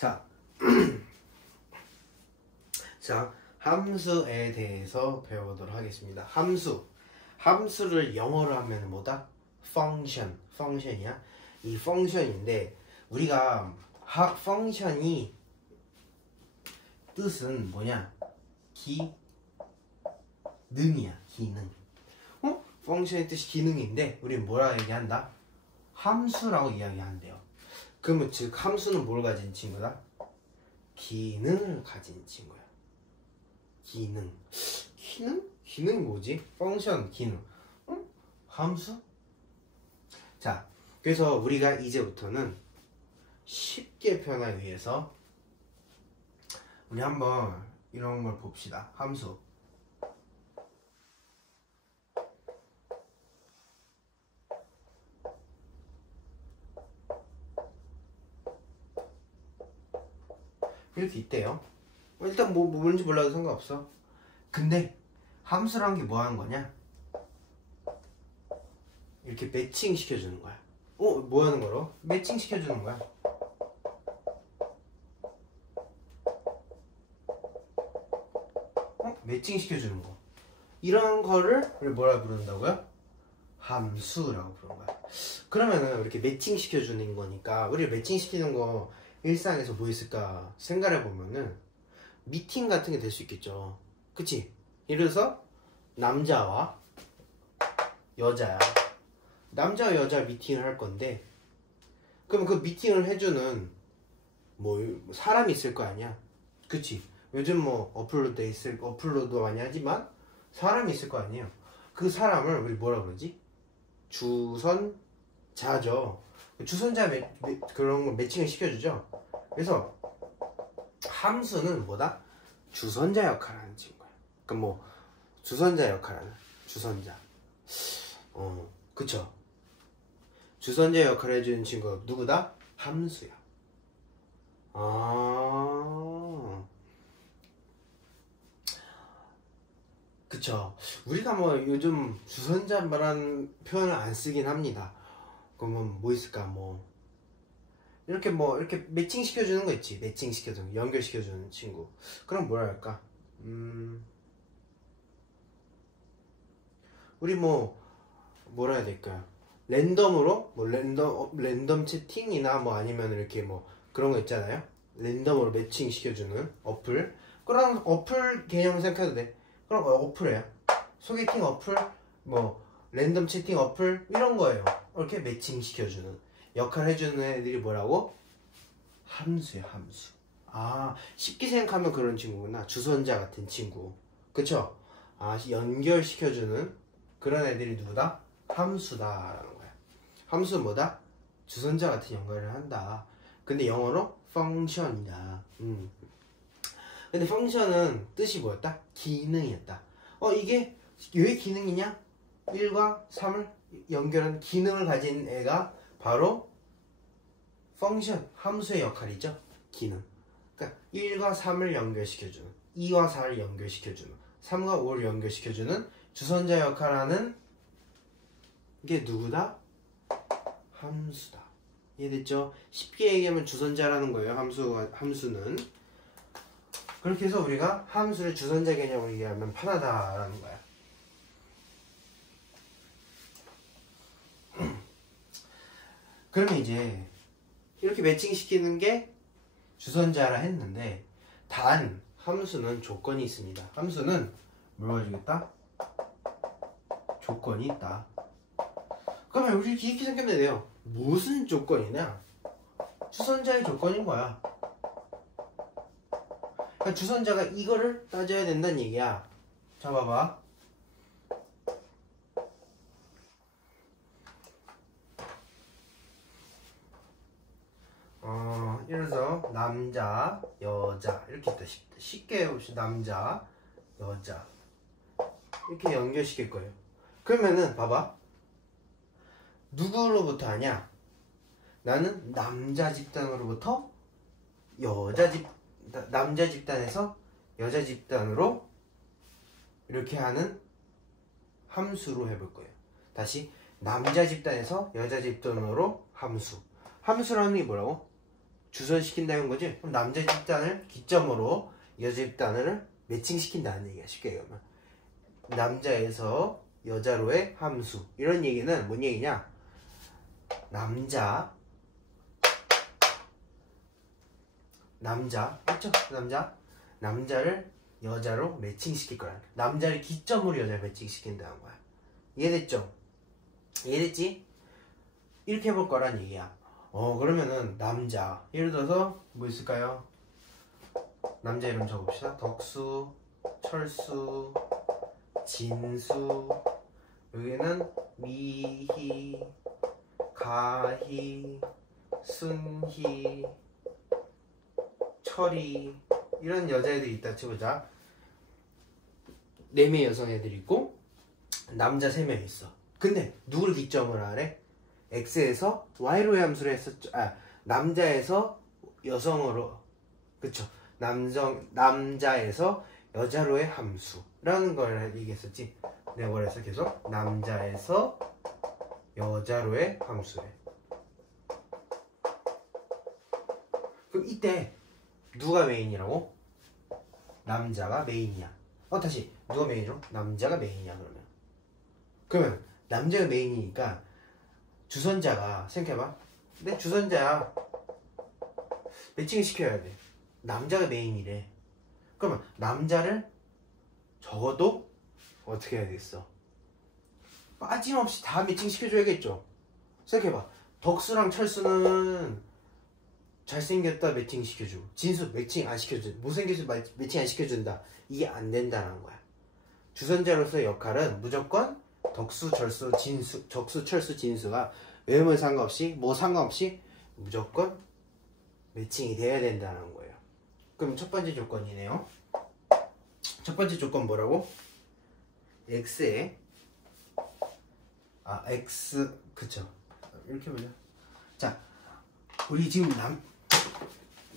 자, 자, 함수에 대해서 배워보도록 하겠습니다. 함수를 영어로 하면 뭐다? 펑션이야. 이 펑션인데 우리가 펑션이 뜻은 뭐냐? 기능이야. 기능. 펑션의 뜻이 기능인데 우리는 뭐라 얘기한다? 함수라고 이야기한대요. 그러면 즉 함수는 뭘 가진 친구다? 기능을 가진 친구야. 기능 뭐지? 펑션 기능. 함수? 자, 그래서 우리가 이제부터는 쉽게 표현하기 위해서 우리 한번 이런 걸 봅시다. 함수. 이렇게 있대요. 일단 뭐 뭔지 몰라도 상관없어. 근데 함수라는 게 뭐 하는 거냐? 이렇게 매칭 시켜주는 거야. 뭐 하는 거로? 매칭 시켜주는 거야. 매칭 시켜주는 거. 이런 거를 우리 뭐라 부른다고요? 함수라고 부르는 거야. 그러면은 이렇게 매칭 시켜주는 거니까 우리 매칭 시키는 거 일상에서 뭐 있을까 생각해 보면은 미팅 같은 게 될 수 있겠죠. 그치? 예를 들어서 남자와 여자야. 남자와 여자 미팅을 할 건데 그럼 그 미팅을 해주는 뭐 사람이 있을 거 아니야. 그치? 요즘 뭐 어플로도 많이 하지만 사람이 있을 거 아니에요. 그 사람을 우리 뭐라 그러지? 주선자죠. 주선자 그런 거 매칭을 시켜주죠. 그래서 함수는 뭐다? 주선자 역할을 하는 친구야. 그러니까 뭐 주선자 역할을 하는 주선자. 그쵸? 주선자 역할을 해주는 친구가 누구다? 함수야. 그쵸? 우리가 뭐 요즘 주선자라는 표현을 안 쓰긴 합니다. 그러면 뭐 있을까? 이렇게 매칭 시켜주는 거 있지. 매칭 시켜주는, 연결시켜주는 친구. 그럼 뭐라 할까? 우리 뭐라 해야 될까요? 랜덤으로 랜덤 채팅이나 아니면 이렇게 그런 거 있잖아요. 랜덤으로 매칭 시켜주는 어플. 그럼 어플 개념을 생각해도 돼. 그럼 어플이에요. 소개팅 어플, 랜덤 채팅 어플 이런 거예요. 이렇게 매칭 시켜주는 역할 해주는 애들이 뭐라고? 함수야, 함수. 쉽게 생각하면 그런 친구구나. 주선자 같은 친구. 그쵸? 연결시켜주는 그런 애들이 누구다? 함수다라는 거야. 함수는 뭐다? 주선자 같은 연결을 한다. 근데 영어로 펑션이다. 근데 펑션은 뜻이 뭐였다? 기능이었다. 이게 왜 기능이냐? 1과 3을 연결한 기능을 가진 애가 바로 펑션, 함수의 역할이죠. 기능. 그러니까 1과 3을 연결시켜주는, 2와 4를 연결시켜주는, 3과 5를 연결시켜주는 주선자 역할하는 게 누구다? 함수다. 이해됐죠? 쉽게 얘기하면 주선자라는 거예요. 함수는. 그렇게 해서 우리가 함수를 주선자 개념으로 얘기하면 편하다라는 거야. 그러면 이제 이렇게 매칭시키는 게 주선자라 했는데 단 함수는 조건이 있습니다. 함수는 뭘 가지겠다? 조건이 있다. 그러면 우리 이렇게 생각하면 돼요. 무슨 조건이냐? 주선자의 조건인 거야. 그러니까 주선자가 이거를 따져야 된다는 얘기야. 자, 봐봐. 예를 들어서 남자, 여자 이렇게 있다. 쉽게 해봅시다. 남자, 여자 이렇게 연결시킬 거예요. 그러면은 봐봐. 누구로부터 하냐? 나는 남자 집단으로부터 남자 집단에서 여자 집단으로 이렇게 하는 함수로 해볼 거예요. 다시 남자 집단에서 여자 집단으로 함수. 함수라는 게 뭐라고? 주선시킨다는 거지. 그럼 남자 집단을 기점으로 여자 집단을 매칭시킨다는 얘기야. 쉽게 얘기하면 남자에서 여자로의 함수. 이런 얘기는 뭔 얘기냐? 맞죠? 남자를 여자로 매칭시킬 거야. 남자를 기점으로 여자를 매칭시킨다는 거야. 이해됐죠? 이해됐지? 이렇게 해볼 거란 얘기야. 그러면은 남자, 예를 들어서 뭐 있을까요? 남자 이름 적어봅시다. 덕수, 철수, 진수. 여기는 미희, 가희, 순희, 철이. 이런 여자애들이 있다 치보자. 4명의 여성애들이 있고 남자 3명 있어. 근데 누구를 기점으로 하래? X에서 Y로의 함수를 했었죠. 남자에서 여성으로, 그쵸? 남자에서 여자로의 함수라는 걸 얘기했었지. 내가 그래서 계속 남자에서 여자로의 함수래. 그럼 이때 누가 메인이라고? 남자가 메인이야. 다시 누가 메인이라고? 남자가 메인이야. 그러면 남자가 메인이니까 주선자가 생각해봐. 내 주선자야. 매칭 시켜야 돼. 남자가 메인이래. 그러면 남자를 적어도 어떻게 해야 되겠어? 빠짐없이 다 매칭 시켜줘야겠죠. 생각해봐. 덕수랑 철수는 잘생겼다 매칭 시켜주고, 진수 매칭 안 시켜줘. 못생겨서 매칭 안 시켜준다. 이게 안 된다는 거야. 주선자로서의 역할은 무조건 덕수, 철수, 진수, 적수, 철수, 진수가 외모에 상관없이 뭐 상관없이 무조건 매칭이 돼야 된다는 거예요. 그럼 첫 번째 조건이네요. 첫 번째 조건 뭐라고? X에 X, 그쵸? 이렇게 보자. 자, 우리 지금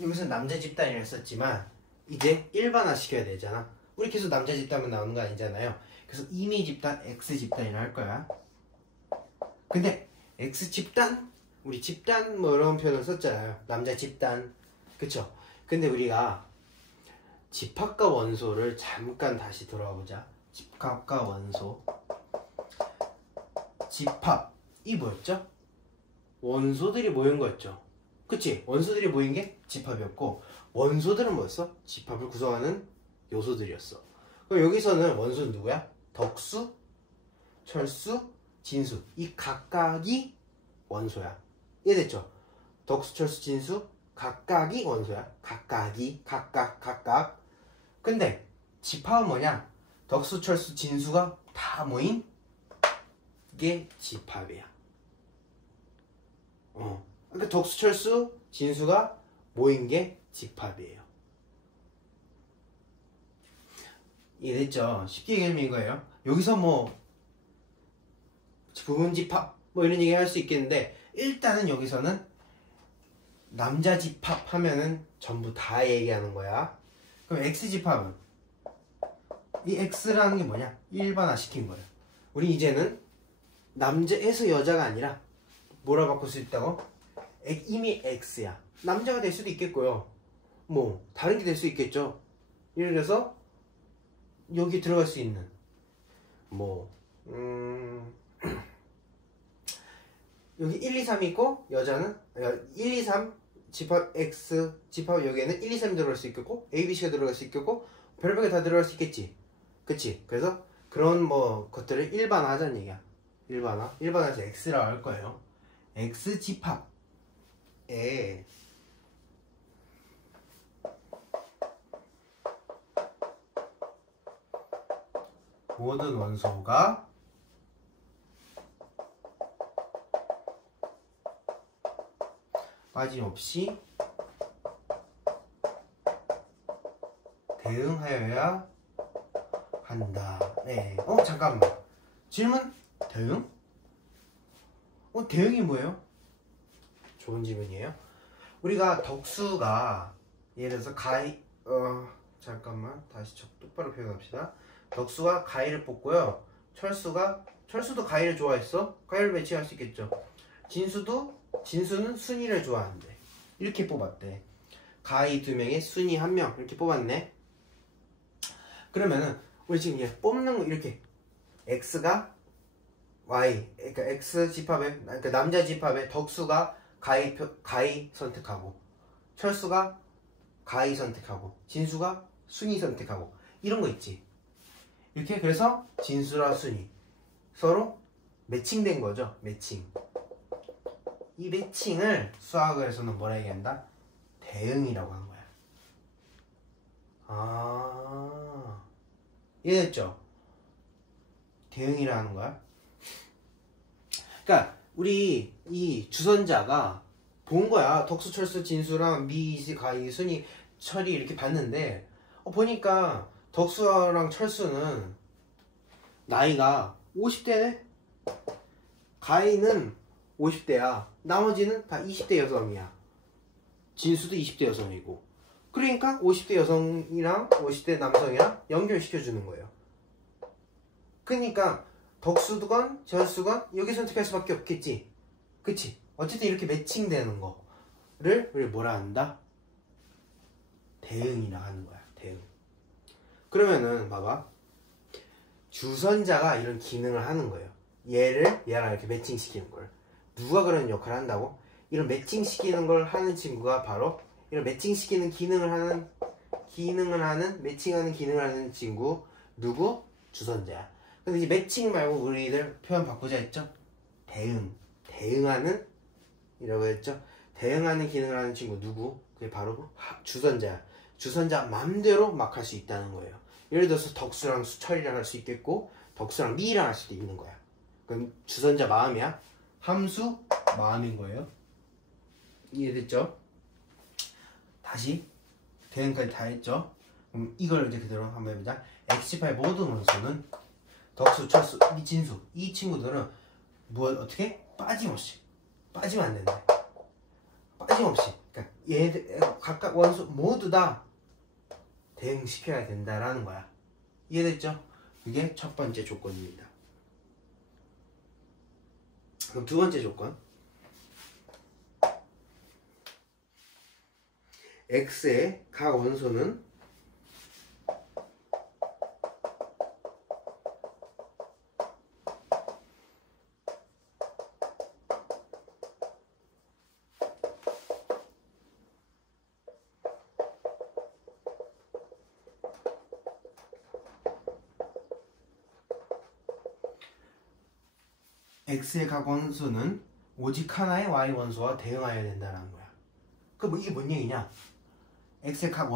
여기서 남자 집단이라 했었지만 이제 일반화 시켜야 되잖아. 우리 계속 남자 집단만 나오는 거 아니잖아요. 그래서 이미 집단, X 집단이라 할 거야. 근데 X 집단? 우리 집단 뭐 이런 표현을 썼잖아요. 남자 집단, 그쵸? 근데 우리가 집합과 원소를 잠깐 다시 돌아와 보자. 집합과 원소. 집합이 뭐였죠? 원소들이 모인 거였죠. 그치? 원소들이 모인 게 집합이었고, 원소들은 뭐였어? 집합을 구성하는 요소들이었어. 그럼 여기서는 원소는 누구야? 덕수, 철수, 진수. 이 각각이 원소야. 이해됐죠? 덕수, 철수, 진수 각각이 원소야. 각각. 근데 집합은 뭐냐? 덕수, 철수, 진수가 다 모인 게 집합이야. 그러니까 덕수, 철수, 진수가 모인 게 집합이에요. 이해됐죠? 쉽게 얘기하면 이거예요. 여기서 뭐 부분 집합 뭐 이런 얘기 할 수 있겠는데, 일단은 여기서는 남자 집합 하면은 전부 다 얘기하는 거야. 그럼 X 집합은 이 X라는 게 뭐냐? 일반화 시킨 거야. 우리 이제는 남자에서 여자가 아니라 뭐라 바꿀 수 있다고? 이미 X야. 남자가 될 수도 있겠고요. 뭐 다른 게 될 수 있겠죠. 예를 들어서 여기 들어갈 수 있는 뭐 여기 1, 2, 3이 있고 여자는 1, 2, 3 집합 X 집합 여기에는 1, 2, 3이 들어갈 수 있겠고 A, B, C가 들어갈 수 있겠고 별별 게 다 들어갈 수 있겠지. 그치? 그래서 그런 뭐 것들을 일반화하자는 얘기야. 일반화해서 X라고 할 거예요. X 집합에 모든 원소가 빠짐없이 대응하여야 한다. 네. 잠깐만. 질문? 대응? 대응이 뭐예요? 좋은 질문이에요. 우리가 덕수가 예를 들어서 잠깐만 다시 똑바로 표현합시다. 덕수가 가희를 뽑고요. 철수도 가희를 좋아했어. 가희를 매칭할 수 있겠죠. 진수는 순이를 좋아하는데 이렇게 뽑았대. 가위 2명에 순위 1명 이렇게 뽑았네. 그러면은 우리 지금 이제 뽑는 거 이렇게 x가 y, 그러니까 x 집합에, 그러니까 남자 집합에 덕수가 가위 선택하고, 철수가 가위 선택하고, 진수가 순위 선택하고, 이런 거 있지. 이렇게 그래서 진수랑 순위 서로 매칭된 거죠. 매칭. 이 매칭을 수학에서는 뭐라 얘기한다? 대응이라고 하는 거야. 아, 이해됐죠? 대응이라 하는 거야. 그러니까 우리 이 주선자가 본 거야. 덕수, 철수, 진수랑 미, 지, 가위, 순위, 철이 이렇게 봤는데 보니까 덕수랑 철수는 나이가 50대네? 가위는 50대야. 나머지는 다 20대 여성이야. 진수도 20대 여성이고. 그러니까 50대 여성이랑 50대 남성이랑 연결시켜주는 거예요. 그러니까 덕수건 철수건 여기 선택할 수밖에 없겠지. 그치? 어쨌든 이렇게 매칭되는 거를 우리 뭐라 한다? 대응이라 하는 거야. 대응. 그러면은 봐봐. 주선자가 이런 기능을 하는 거예요. 얘를 얘랑 이렇게 매칭시키는 걸. 누가 그런 역할을 한다고? 이런 매칭시키는 걸 하는 친구가 바로 이런 매칭시키는 매칭하는 기능을 하는 친구 누구? 주선자야. 근데 이제 매칭 말고 우리들 표현 바꾸자 했죠? 대응하는 이라고 했죠? 대응하는 기능을 하는 친구 누구? 그게 바로 주선자야. 주선자 맘대로 막 할 수 있다는 거예요. 예를 들어서 덕수랑 수철이랑 할 수 있겠고 덕수랑 미랑 할 수도 있는 거야. 그럼 주선자 마음이야. 함수 마음인 거예요. 이해됐죠? 다시 대응까지 다 했죠? 그럼 이걸 이제 그대로 한번 해보자. X18 모든 원소는 덕수, 철수, 미진수 이 친구들은 어떻게? 빠짐없이 빠지면 안 된다. 빠짐없이 그러니까 얘들 각각 원소 모두 다 대응시켜야 된다라는 거야. 이해됐죠? 이게 첫 번째 조건입니다. 그럼 두 번째 조건. X의 각 원소는 X의 각 원소는 오직 하나의 Y 원소와 대응하여야 된다는 거야. 그럼 이게 뭔 얘기냐? X의 각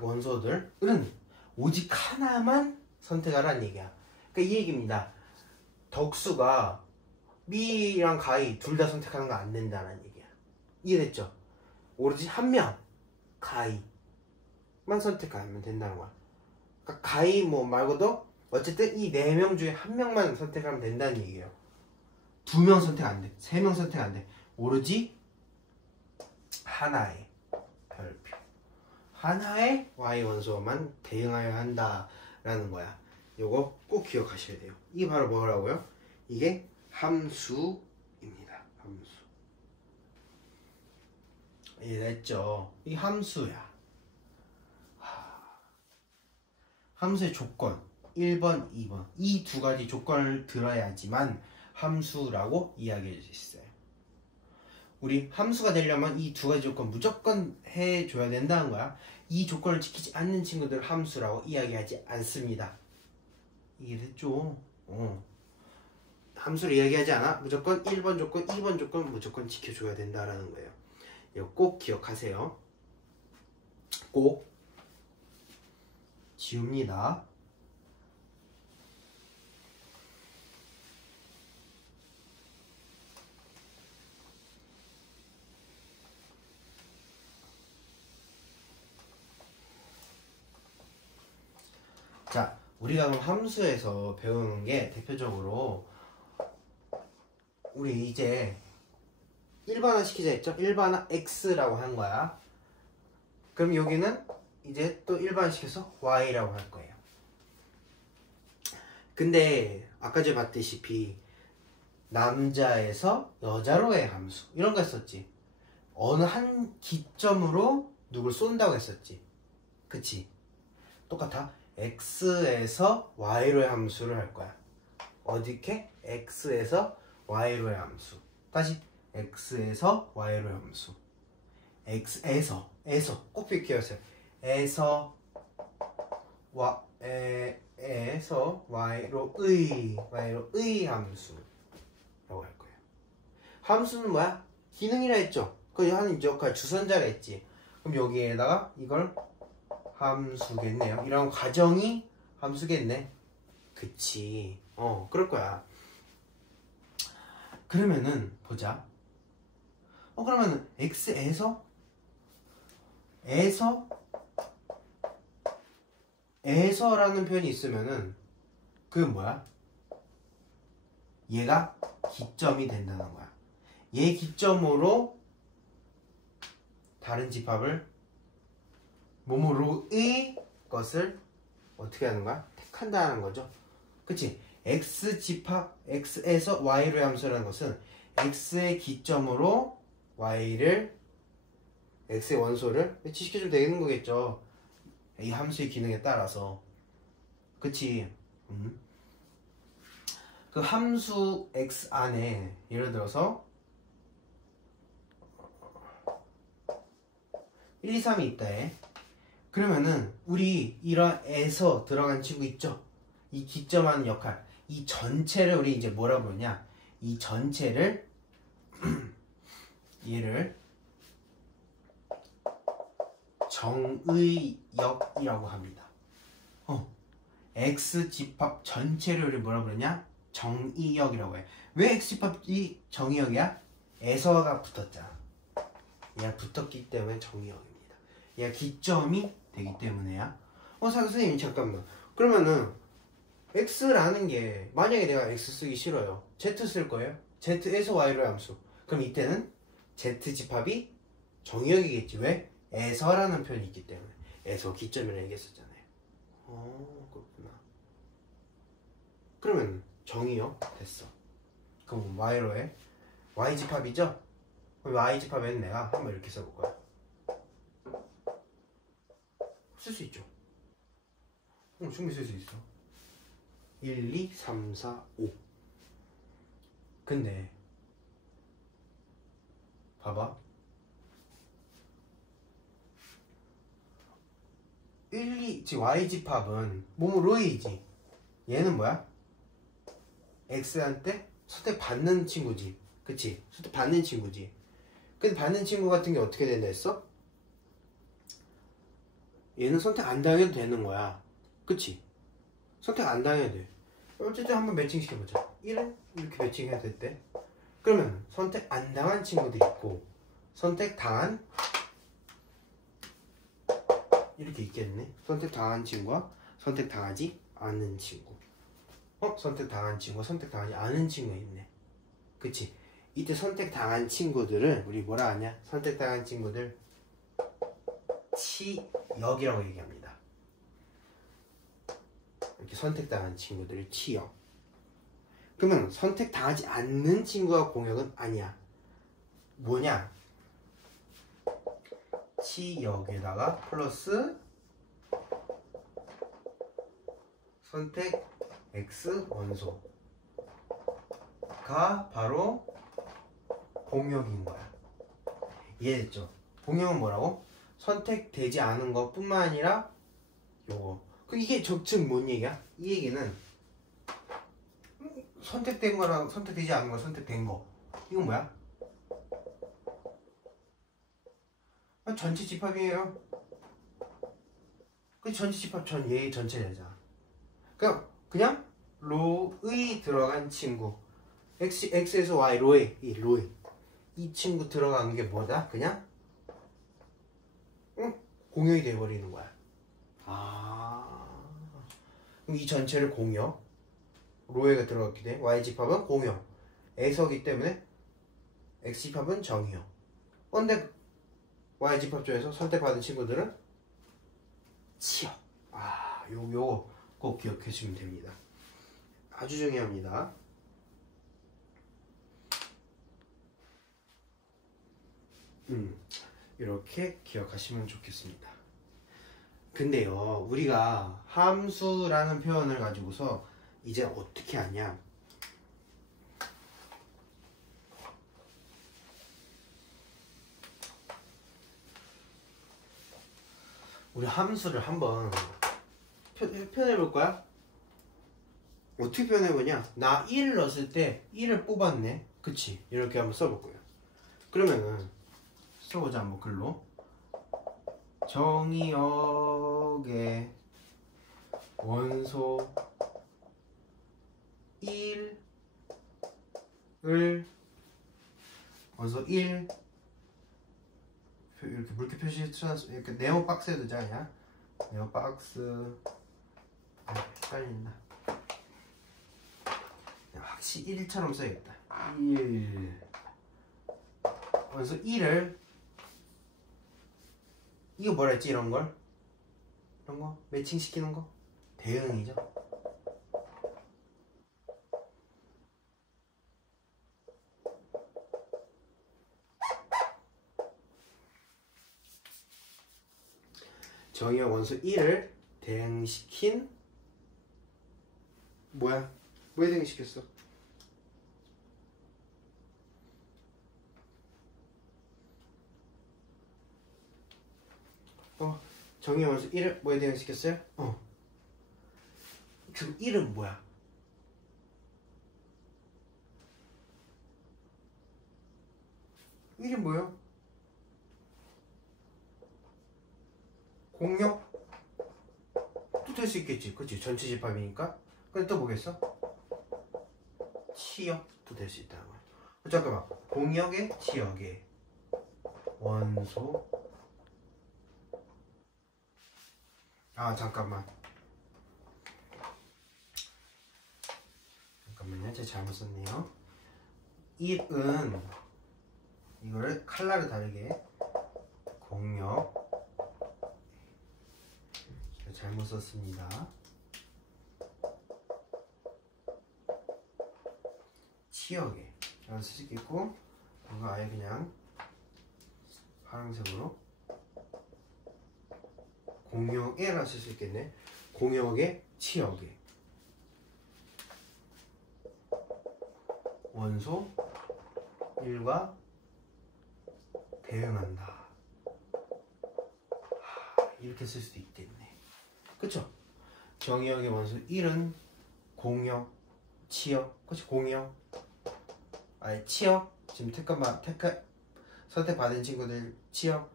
원소들은 오직 하나만 선택하라는 얘기야. 그러니까 이 얘기입니다. 덕수가 미랑 가위 둘 다 선택하는 거 안 된다는 얘기야. 이해됐죠? 오로지 한 명, 가위만 선택하면 된다는 거야. 그러니까 가위 뭐 말고도 어쨌든 이 4명 중에 한 명만 선택하면 된다는 얘기예요. 2명 선택 안 돼. 3명 선택 안 돼. 오로지 하나의 별표. 하나의 Y 원소만 대응하여야 한다라는 거야. 요거 꼭 기억하셔야 돼요. 이게 바로 뭐라고요? 이게 함수입니다. 함수. 이해됐죠? 이 함수야. 함수의 조건 1번, 2번 이 두 가지 조건을 들어야지만 함수라고 이야기해 줄 수 있어요. 우리 함수가 되려면 이 두 가지 조건 무조건 해줘야 된다는 거야. 이 조건을 지키지 않는 친구들 함수라고 이야기하지 않습니다. 이해됐죠? 함수를 이야기하지 않아? 무조건 1번 조건, 2번 조건 무조건 지켜줘야 된다라는 거예요. 이거 꼭 기억하세요. 꼭 지웁니다. 자, 우리가 그럼 함수에서 배우는 게 대표적으로 우리 이제 일반화 시키자 했죠? 일반화 x라고 한 거야. 그럼 여기는 이제 또 일반화 시켜서 y라고 할 거예요. 근데 아까 전에 봤다시피 남자에서 여자로의 함수 이런 거 했었지. 어느 한 기점으로 누굴 쏜다고 했었지. 그치? 똑같아. x에서 y로의 함수를 할 거야. 어디게? x에서 y로의 함수. 다시 x에서 y로의 함수. x에서 꼭 기억하세요. 에서 y로의 함수라고 할 거예요. 함수는 뭐야? 기능이라 했죠. 그 하는 역할 주선자라 했지. 그럼 여기에다가 이걸 함수겠네요. 이런 과정이 함수겠네. 그치. 그럴 거야. 그러면은 보자. 그러면은 에서라는 표현이 있으면은 그건 뭐야? 얘가 기점이 된다는 거야. 얘 기점으로 다른 집합을 뭐뭐로의 것을 어떻게 하는 거야? 택한다는 거죠. 그치? x 집합 x에서 y로의 함수라는 것은 x의 기점으로 y를 x의 원소를 배치시켜주면 되는 거겠죠. 이 함수의 기능에 따라서. 그치? 그 함수 x 안에 예를 들어서 1, 2, 3이 있다 해. 그러면은 우리 이런 에서 들어간 친구 있죠? 이 기점하는 역할, 이 전체를 우리 이제 뭐라 부르냐? 이 전체를 얘를 정의역이라고 합니다. x 집합 전체를 우리 뭐라 부르냐? 정의역이라고 해. 왜 x 집합이 정의역이야? 에서가 붙었잖아. 얘가 붙었기 때문에 정의역입니다. 얘가 기점이 되기 때문에야. 선생님 잠깐만. 그러면은 x라는 게 만약에 내가 x 쓰기 싫어요. z 쓸 거예요. z에서 y로의 함수. 그럼 이때는 z 집합이 정의역이겠지. 왜? 에서라는 표현이 있기 때문에. 에서 기점이라는 얘기했었잖아요. 그렇구나. 그러면 정의역 됐어. 그럼 y로의 y 집합이죠? 그럼 y 집합에는 내가 한번 이렇게 써볼 거야. 쓸 수 있죠. 충분히 쓸 수 있어. 1, 2, 3, 4, 5. 근데 봐봐. 1, 2, 지금 y집합은 뭐뭐로이지. 얘는 뭐야? x한테 선택받는 친구지. 그치? 선택받는 친구지. 근데 받는 친구 같은 게 어떻게 된다 했어? 얘는 선택 안 당해도 되는 거야. 그치? 선택 안 당해도 돼. 어쨌든 한번 매칭시켜보자. 1은 이렇게 매칭해야 될 때. 그러면 선택 안 당한 친구도 있고 선택 당한 이렇게 있겠네. 선택 당한 친구와 선택 당하지 않는 친구. 선택 당한 친구와 선택 당하지 않은 친구가 있네. 그치? 이때 선택 당한 친구들을 우리 뭐라 하냐? 선택 당한 친구들 치역이라고 얘기합니다. 이렇게 선택당한 친구들이 치역. 그러면 선택당하지 않는 친구와 공역은 아니야. 뭐냐? 치역에다가 플러스 선택 x 원소가 바로 공역인 거야. 이해됐죠? 공역은 뭐라고? 선택되지 않은 것 뿐만 아니라 요거. 이게 즉 뭔 얘기야? 이 얘기는 선택된 거랑 선택되지 않은 거, 선택된 거. 이건 뭐야? 전체 집합이에요. 그 전체 집합 얘의 전체잖아. 그냥 로의 들어간 친구. x에서 y 로의 이 친구 들어가는 게 뭐다? 그냥 공역이 돼버리는 거야. 그럼 이 전체를 공역. 로에가 들어갔기 때문에 y집합은 공역. 에서기 때문에 x집합은 정의역. 근데 y집합 중에서 선택받은 친구들은 치역. 요거 꼭 기억해 주시면 됩니다. 아주 중요합니다. 이렇게 기억하시면 좋겠습니다. 근데요, 우리가 함수라는 표현을 가지고서 이제 어떻게 하냐? 우리 함수를 한번 표현해 볼 거야? 어떻게 표현해 보냐? 나 1을 넣었을 때 1을 뽑았네. 그치? 이렇게 한번 써볼 거예요. 그러면은 써보자. 한번 글로. 정의역의 원소 1을 원소 1 이렇게 물개 표시 이렇게 네모 박스에 두자. 그냥 네모 박스. 헷갈린다. 확실히 1처럼 써야겠다. 1 원소 1을 이거 뭐라 했지? 이런 거 매칭시키는 거 대응이죠. 정의역 원소 1을 대응시킨 뭐야? 뭐에 대응시켰어? 정의역 원소 1을 뭐에 대응시켰어요? 그럼 1은 뭐야? 1이 뭐예요? 공역? 또 될 수 있겠지. 그치? 전체 집합이니까. 근데 또 뭐겠어? 치역도 될 수 있다는 거야. 잠깐만. 공역의 치역의 원소. 잠깐만요. 제가 잘못 썼네요. 1은 이거를 칼라를 다르게 공역 제가 잘못 썼습니다. 치역에 라고 쓸 수 있겠고, 이거 아예 그냥 파란색으로 공역에라고 쓸 수 있겠네. 공역의 치역에 원소 1과 대응한다. 이렇게 쓸 수도 있겠네. 그쵸? 정의역의 원소 1은 공역, 치역. 그치? 공역. 치역. 지금 선택받은 친구들 치역.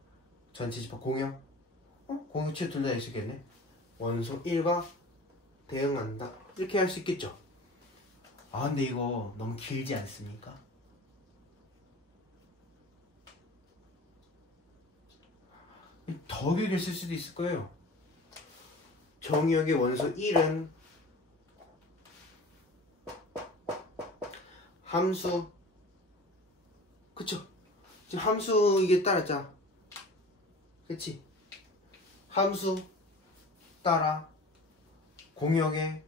전체 집합 공역. 공역, 치역 둘 다 있을 수 있겠네. 원소 1과 대응한다. 이렇게 할 수 있겠죠? 근데 이거 너무 길지 않습니까? 더 길게 쓸 수도 있을 거예요. 정의역의 원소 1은 함수. 그쵸? 지금 함수 이게 따랐잖아. 그치? 함수 따라 공역의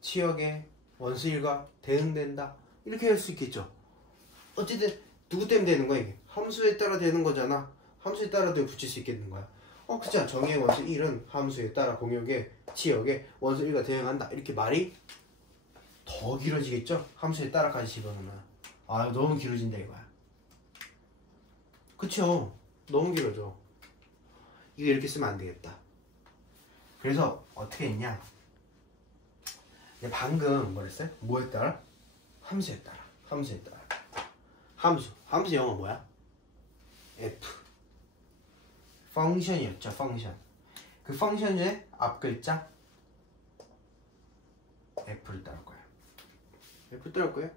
치역의 원소 1과 대응된다. 이렇게 할 수 있겠죠. 어쨌든 누구 때문에 되는 거야? 이게 함수에 따라 되는 거잖아. 함수에 따라도 붙일 수 있게 되는 거야. 그치? 정의의 원소 1은 함수에 따라 공역의 치역의 원소 1과 대응한다. 이렇게 말이 더 길어지겠죠? 함수에 따라까지 집어넣으면 너무 길어진다 이거야. 그쵸? 너무 길어져. 이거 이렇게 쓰면 안 되겠다. 그래서 어떻게 했냐? 내가 방금 뭐랬어요? 뭐에 따라? 함수에 따라. 함수에 따라. 함수 영어 뭐야? F. 펑션이었죠. 펑션. 그 펑션 중에 앞 글자 F를 따를 거야. F를 따를 거야.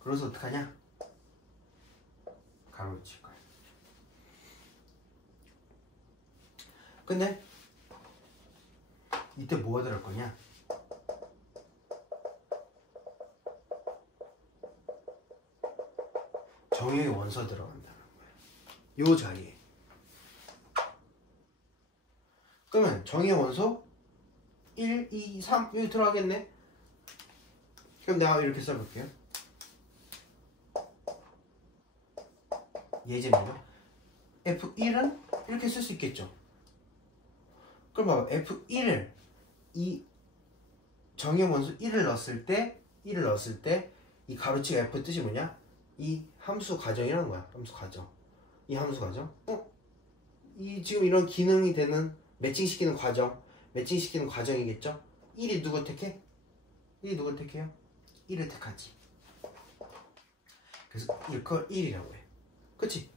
그래서 어떡하냐? 가로를 칠 거야. 근데 이때 뭐가 들어갈 거냐? 정의의 원소 들어간다는 거야. 요 자리에. 그러면 정의의 원소 1, 2, 3 여기 들어가겠네? 그럼 내가 이렇게 써볼게요. 예제입니다. F1은 이렇게 쓸 수 있겠죠. 그럼 봐봐. F1을 이 정의역 원소 1을 넣었을 때 이 가로치가 F 뜻이 뭐냐? 이 함수 과정이라는 거야. 함수 과정. 이 함수 과정. 이 지금 이런 기능이 되는 매칭시키는 과정이겠죠? 1이 누굴 택해? 1이 누굴 택해요? 1을 택하지. 그래서 이걸 1이라고 해. 그치?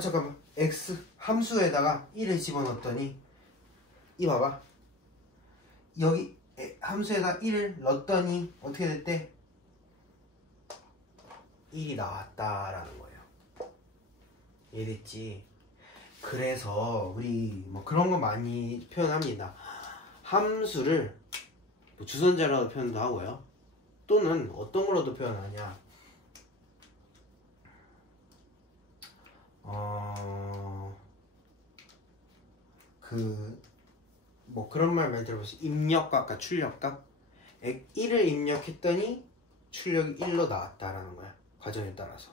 잠깐만. x 함수에다가 1을 집어넣었더니 이 봐봐. 여기 함수에다 1을 넣었더니 어떻게 됐대? 1이 나왔다라는 거예요. 이해됐지? 그래서 우리 뭐 그런 거 많이 표현합니다. 함수를 뭐 주선자라도 표현도 하고요. 또는 어떤 걸로도 표현하냐? 뭐 그런 말 많이 들어보세요. 입력값과 출력값. 1을 입력했더니 출력이 1로 나왔다라는 거야. 과정에 따라서.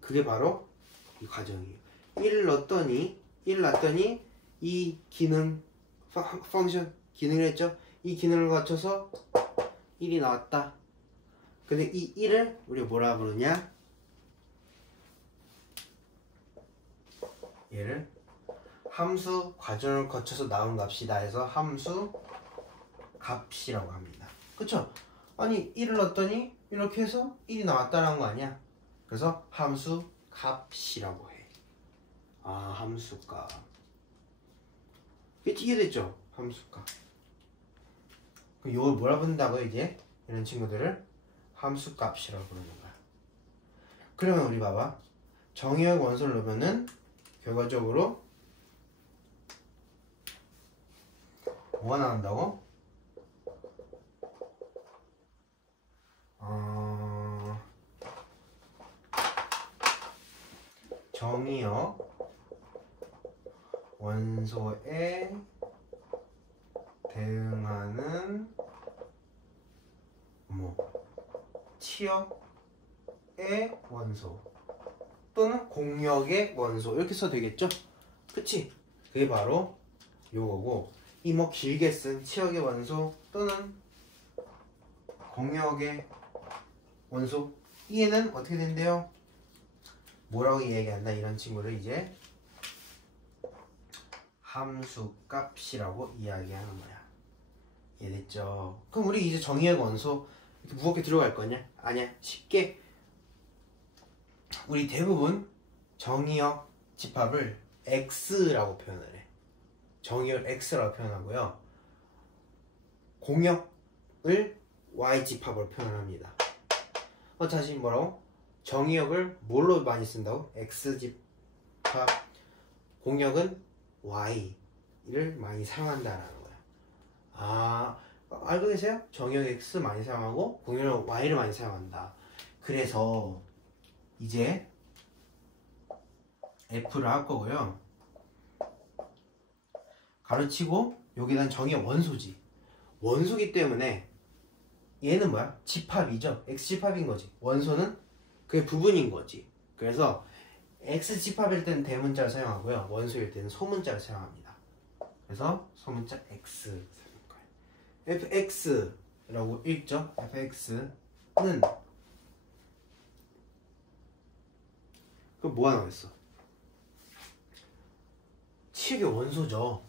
그게 바로 이 과정이에요. 1을 넣었더니 이 기능 펑션 기능을 했죠. 이 기능을 거쳐서 1이 나왔다. 근데 이 1을 우리가 뭐라 부르냐? 얘를 함수 과정을 거쳐서 나온 값이다 해서 함수 값이라고 합니다. 그쵸? 아니 1을 넣었더니 이렇게 해서 1이 나왔다라는 거 아니야? 그래서 함수 값이라고 해. 함수 값. 이해됐죠? 함수 값. 이걸 뭐라 부른다고 이제? 이런 친구들을 함수 값이라고 부르는 거야. 그러면 우리 봐봐. 정의역 원소를 넣으면은 결과적으로 뭐가 나온다고? 정의역 원소에 대응하는 치역의 원소 또는 공역의 원소 이렇게 써도 되겠죠? 그치? 그게 바로 요거고 이 뭐 길게 쓴 치역의 원소 또는 공역의 원소 얘는 어떻게 된대요? 뭐라고 이야기한다? 이런 친구를 이제 함수값이라고 이야기하는 거야. 이해됐죠? 그럼 우리 이제 정의역 원소 이렇게 무겁게 들어갈 거냐? 아니야. 쉽게 우리 대부분 정의역 집합을 X라고 표현을 해. 정의역을 X라고 표현하고요. 공역을 Y 집합으로 표현합니다. 다시 뭐라고? 정의역을 뭘로 많이 쓴다고? X 집합. 공역은 Y를 많이 사용한다라는 거야. 알고 계세요? 정의역 X 많이 사용하고 공역은 Y를 많이 사용한다. 그래서 이제 F를 할 거고요. 가로치고 여기는 정의역 원소지. 원소기 때문에 얘는 뭐야? 집합이죠. X집합인 거지. 원소는 그게 부분인 거지. 그래서 X집합일 때는 대문자를 사용하고요. 원소일 때는 소문자를 사용합니다. 그래서 소문자 X 사용할 거예요. fx라고 읽죠. fx는 그럼 뭐가 나오겠어? 치역의 원소죠.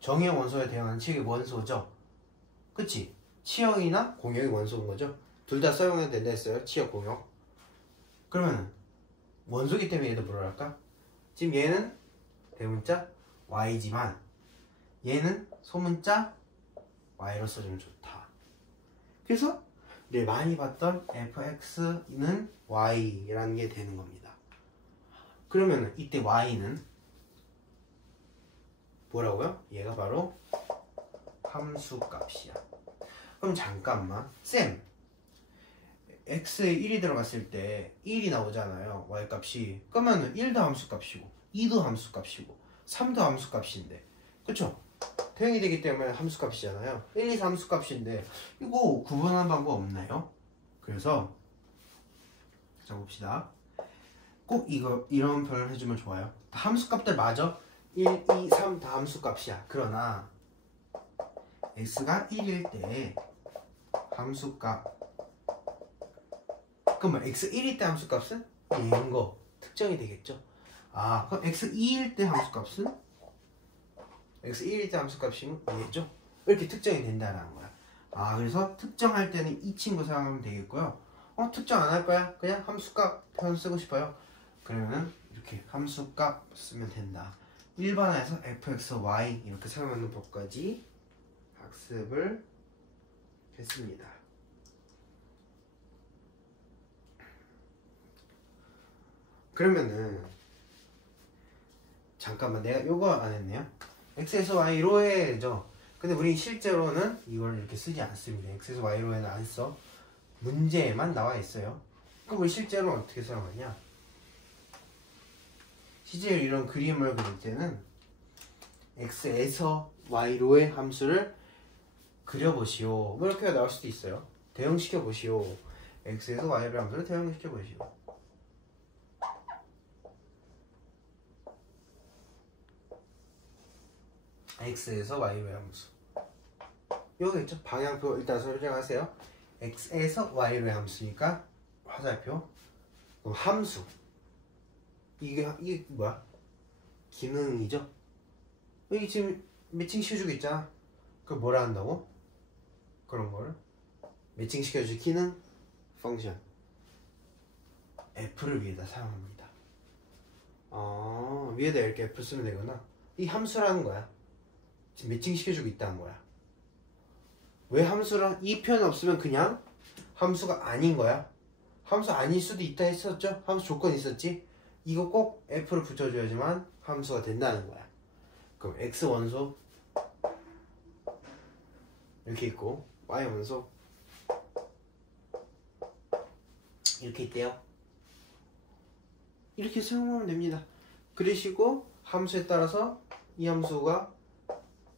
정의역 원소에 대응하는 치역의 원소죠. 그치? 치역이나 공역의 원소인 거죠. 둘 다 사용해도 된다 했어요. 치역, 공역. 그러면 원소기 때문에 얘도 뭐라 할까? 지금 얘는 대문자 y지만 얘는 소문자 y로 써주면 좋다. 그래서 우리 많이 봤던 fx는 y라는 게 되는 겁니다. 그러면 이때 y는 뭐라고요? 얘가 바로 함수값이야. 그럼 잠깐만 쌤 x에 1이 들어갔을 때 1이 나오잖아요. y값이. 그러면 1도 함수값이고 2도 함수값이고 3도 함수값인데 그쵸? 대응이 되기 때문에 함수값이잖아요. 1, 2, 3 함수값인데 이거 구분하는 방법 없나요? 그래서 자 봅시다. 꼭 이런 표현을 해주면 좋아요. 다 함수값들 맞아. 1, 2, 3 다 함수값이야. 그러나 x가 1일 때 함수값, 그럼 x 1일 때 함수값은 얘인 거 특정이 되겠죠. 아, 그럼 x 2일 때 함수값은 x 1일 때 함수값이면 얘죠. 이렇게 특정이 된다는 거야. 아, 그래서 특정할 때는 이 친구 사용하면 되겠고요. 특정 안 할 거야? 그냥 함수값 표현 쓰고 싶어요. 그러면 이렇게 함수값 쓰면 된다. 1번에서 fxy 이렇게 사용하는 법까지 학습을 했습니다. 그러면은 잠깐만, 내가 요거 안 했네요. x에서 y로 해죠. 근데 우리 실제로는 이걸 이렇게 쓰지 않습니다. x에서 y로 해는 안 써. 문제에만 나와 있어요. 그럼 우리 실제로는 어떻게 사용하냐? 실제로 이런 그림을 그릴 때는 x에서 y로의 함수를 그려보시오. 뭐 이렇게 나올 수도 있어요. 대응시켜 보시오. x에서 y로의 함수를 대응시켜 보시오. x에서 y로의 함수. 요거겠죠? 방향표 일단 설정하세요. x에서 y로의 함수니까 화살표. 그럼 함수. 이게 뭐야? 기능이죠? 여기 지금 매칭 시켜주고 있잖아. 그걸 뭐라 한다고? 그런 거를 매칭 시켜줄 기능 펑션 f를 위에다 사용합니다. 위에다 이렇게 f 쓰면 되구나. 이 함수라는 거야. 지금 매칭 시켜주고 있다는 거야. 왜 함수랑 이 표현 없으면 그냥 함수가 아닌 거야. 함수 아닐 수도 있다 했었죠? 함수 조건이 있었지? 이거 꼭 f를 붙여줘야지만 함수가 된다는 거야. 그럼 x 원소 이렇게 있고 y 원소 이렇게 있대요. 이렇게 사용하면 됩니다. 그러시고 함수에 따라서 이 함수가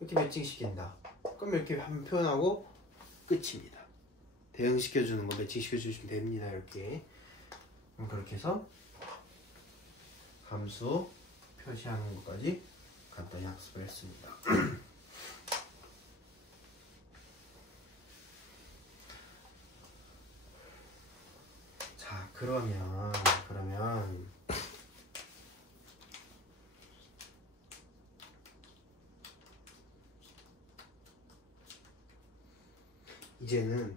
이렇게 매칭시킨다. 그럼 이렇게 한번 표현하고 끝입니다. 대응시켜주는 거 매칭시켜주시면 됩니다. 이렇게. 그렇게 해서 함수 표시하는 것까지 간단히 학습을 했습니다. 자, 그러면 이제는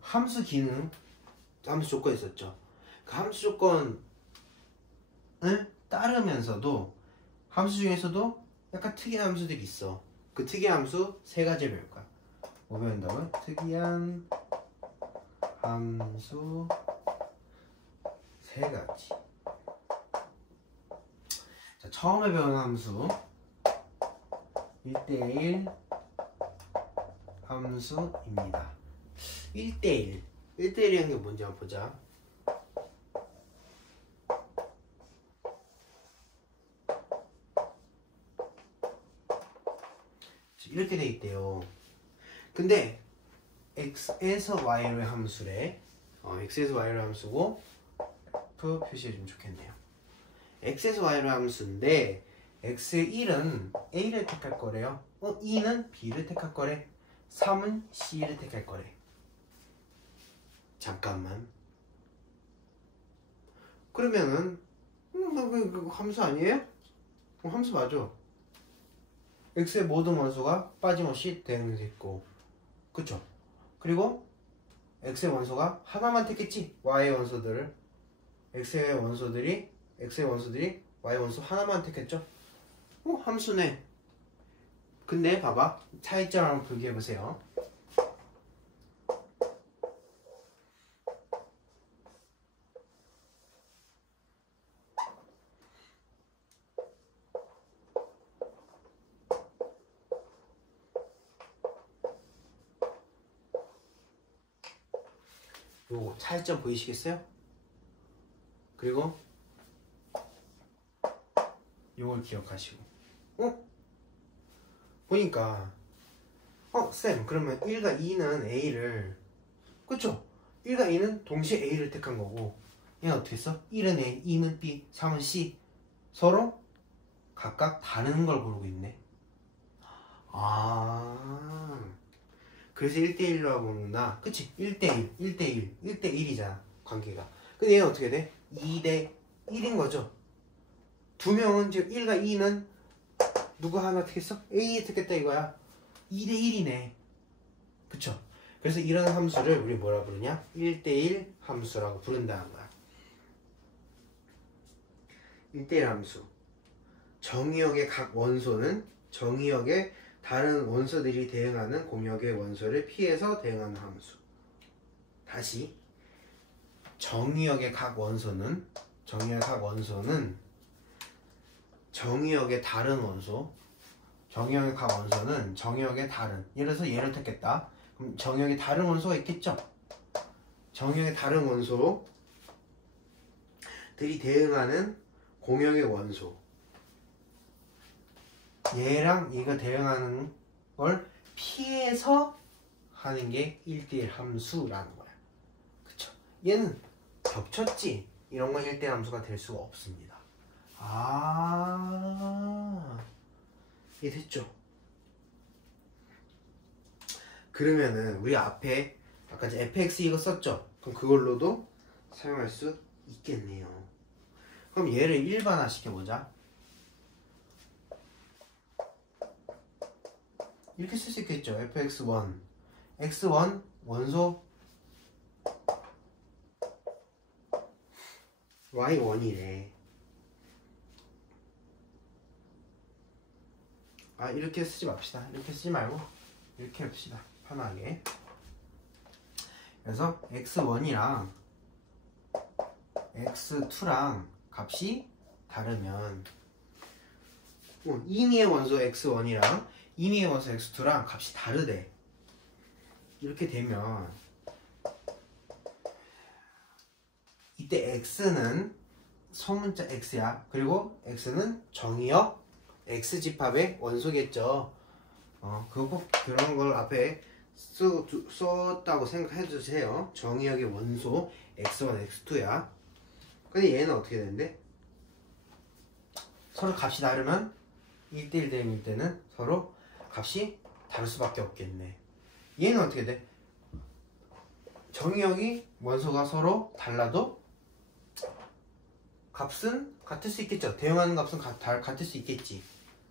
함수 기능, 함수 조건 있었죠. 그 함수 조건을 따르면서도 함수 중에서도 약간 특이한 함수들이 있어. 그 특이한 함수 세 가지를 배울 거야. 뭐 배운다고요? 특이한 함수 세 가지. 자, 처음에 배운 함수 1대1 함수입니다. 1대1 1대1이라는 게 뭔지 한번 보자. 이렇게 돼 있대요. 근데 x에서 y로의 함수래. x에서 y로의 함수고 f 표시해주면 좋겠네요. x에서 y로의 함수인데 x의 1은 a를 택할 거래요. 2는 b를 택할 거래. 3은 c를 택할 거래. 잠깐만. 그러면은 그거 함수 아니에요? 함수 맞아. x의 모든 원소가 빠짐없이 대응이 있고, 그쵸? 그리고 x의 원소가 하나만 택했지. y의 원소들을 x의 원소들이 y 원소 하나만 택했죠. 함수네. 근데 봐봐, 차이점을 한번 비교해보세요. 요거 차이점 보이시겠어요? 그리고 요걸 기억하시고, 보니까 쌤, 그러면 1과 2는 a를, 그쵸? 1과 2는 동시에 A를 택한 거고 얘는 어떻게 했어? 1은 A, 2는 B, 3은 C 서로 각각 다른 걸 고르고 있네. 아 그래서 1대1로 하고 보는구나. 그치? 1대1, 1대1, 1대1이잖아 관계가. 근데 얘는 어떻게 돼? 2대1인 거죠. 두 명은 지금 1과 2는 누구 하나 택했어? A에 택했다 이거야. 2대1이네. 그쵸? 그래서 이런 함수를 우리 뭐라 부르냐? 1대1 함수라고 부른다는 거야. 1대1 함수. 정의역의 각 원소는 정의역의 다른 원소들이 대응하는 공역의 원소를 피해서 대응하는 함수. 다시 정의역의 각 원소는 정의역의 다른 원소, 정의역의 각 원소는 정의역의 다른, 예를 들어서 얘를 택했다. 그럼 정의역의 다른 원소가 있겠죠? 정의역의 다른 원소들이 대응하는 공역의 원소, 얘랑 얘가 대응하는 걸 피해서 하는 게 1대1 함수라는 거야. 그쵸? 얘는 겹쳤지? 이런 건 1대1 함수가 될 수가 없습니다. 이해됐죠? 그러면은 우리 앞에 아까 이제 fx 이거 썼죠? 그럼 그걸로도 사용할 수 있겠네요. 그럼 얘를 일반화 시켜보자. 이렇게 쓸 수 있겠죠? fx1 x1 원소 y1이래. 이렇게 쓰지 맙시다. 이렇게 쓰지 말고 이렇게 합시다. 편하게. 그래서 x1이랑 x2랑 값이 다르면 임의의 원소 x1이랑 임의의 원소 x2랑 값이 다르대. 이렇게 되면 이때 x는 소문자 x야. 그리고 x는 정의역 x집합의 원소겠죠. 그거 꼭 그런 걸 앞에 썼다고 생각해 주세요. 정의역의 원소 x1, x2야. 근데 얘는 어떻게 되는데? 서로 값이 다르면 1대1 대응일 때는 서로 값이 다를 수밖에 없겠네. 얘는 어떻게 돼? 정의역이 원소가 서로 달라도 값은 같을 수 있겠죠. 대응하는 값은 같을 수 있겠지.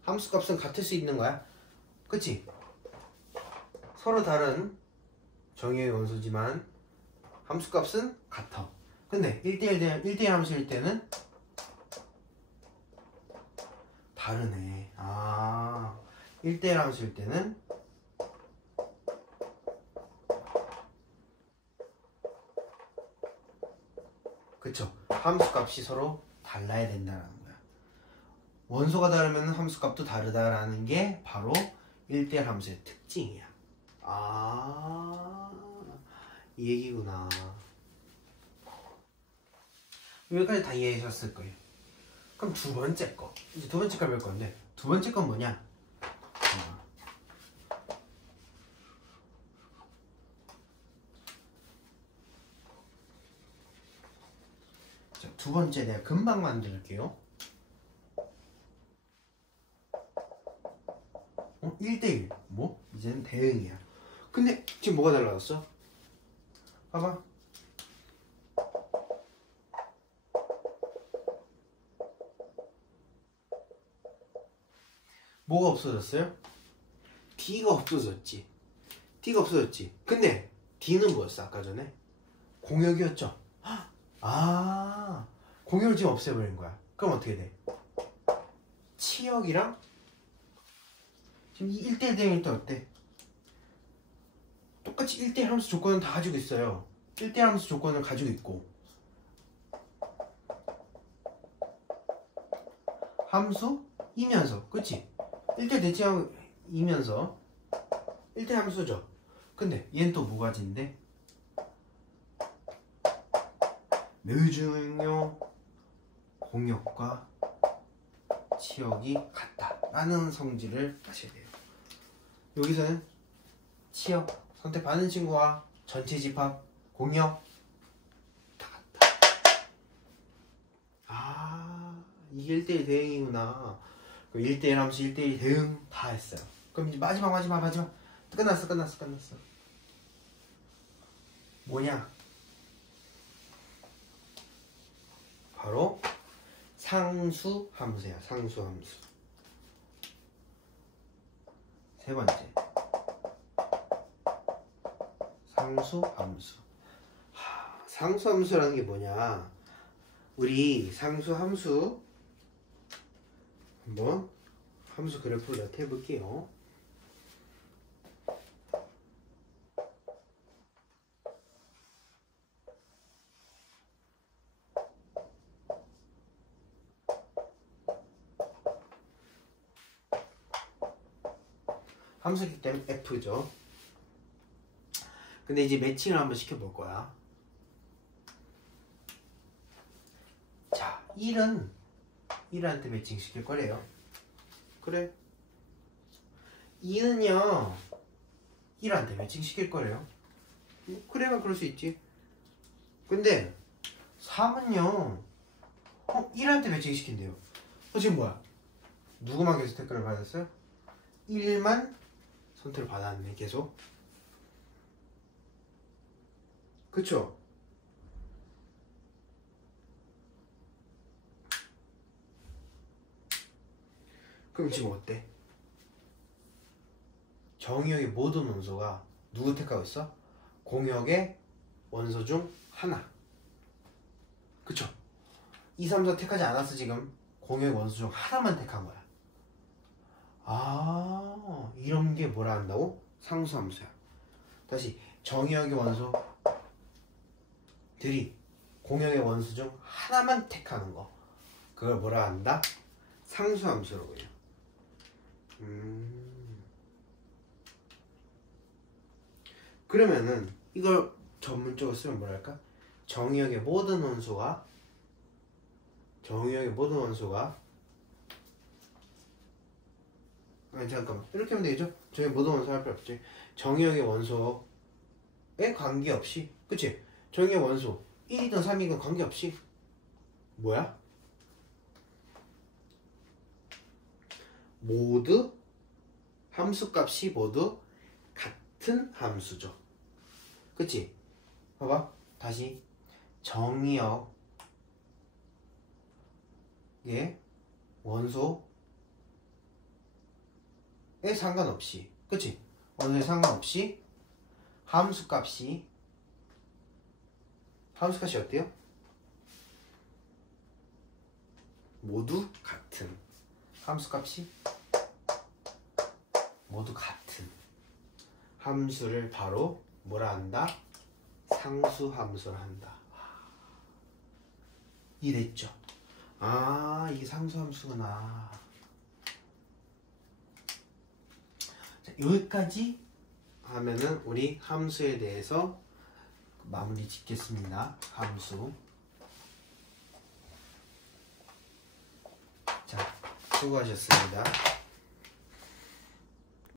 함수 값은 같을 수 있는 거야. 그치? 서로 다른 정의의 원소지만 함수 값은 같아. 근데 1대1 함수일 때는 다르네. 1대1 함수일 때는 그쵸? 함수 값이 서로 달라야 된다는 거야. 원소가 다르면 함수 값도 다르다라는 게 바로 1대1 함수의 특징이야. 이 얘기구나. 여기까지 다 이해하셨을 거예요. 그럼 두 번째 거. 이제 두 번째 거 볼 건데, 두 번째 건 뭐냐? 자, 두 번째 내가 금방 만들게요. 1대1. 뭐? 이제는 대응이야. 근데 지금 뭐가 달라졌어? 봐봐. 뭐가 없어졌어요? D가 없어졌지. D가 없어졌지. 근데 D는 뭐였어? 아까 전에? 공역이었죠? 공역을 지금 없애버린 거야. 그럼 어떻게 돼? 치역이랑 지금 1대1 대응일 때 어때? 똑같이 1대1 함수 조건은 다 가지고 있어요. 1대1 함수 조건을 가지고 있고 함수이면서, 그치? 1대1 대칭이면서 1대1 함수죠. 근데 얘는 또 뭐 가진데? 매우 중요 공역과 치역이 같다라는 성질을 아셔야 돼요. 여기서는 치역 선택받는 친구와 전체 집합 공역 다 같다. 아, 이게 1대1 대응이구나. 1대1 함수 1대1 대응 다 했어요. 그럼 이제 마지막 끝났어. 뭐냐? 바로 상수 함수야. 상수 함수. 세 번째. 상수 함수. 상수 함수라는 게 뭐냐? 우리 상수 함수 한번 함수 그래프를 나타내볼게요. 함수기 때문에 F죠. 근데 이제 매칭을 한번 시켜볼 거야. 자, 1한테 매칭 시킬 거래요. 그래. 2는요 1한테 매칭 시킬 거래요. 그래야 그럴 수 있지. 근데 3은요 1한테 매칭 시킨대요. 지금 뭐야? 누구만 계속 댓글을 받았어요? 1만 선택을 받았네. 계속. 그쵸? 그럼 지금 어때? 정의역의 모든 원소가 누구 택하고 있어? 공역의 원소 중 하나. 그쵸? 2, 3, 4 택하지 않았어. 지금 공역의 원소 중 하나만 택한 거야. 아, 이런 게 뭐라 한다고? 상수함수야. 다시 정의역의 원소들이 공역의 원소 중 하나만 택하는 거, 그걸 뭐라 한다? 상수함수라고 해요. 그러면은 이걸 전문적으로 쓰면 뭐랄까? 정의역의 모든 원소가 아니 잠깐만, 이렇게 하면 되겠죠? 정의역의 모든 원소 할 필요 없지. 정의역의 원소에 관계없이, 그치? 정의역 원소 1이든 3이든 관계없이 뭐야? 모두 함수값이 모두 같은 함수죠. 그치? 봐봐. 다시 정의역의 원소에 상관없이, 그치? 원소에 상관없이 함수값이 어때요? 모두 같은 함수값이 모두 같은 함수를 바로 뭐라 한다? 상수함수를 한다. 이랬죠. 아, 이게 상수함수구나. 자, 여기까지 하면은 우리 함수에 대해서 마무리 짓겠습니다. 함수. 자, 수고하셨습니다.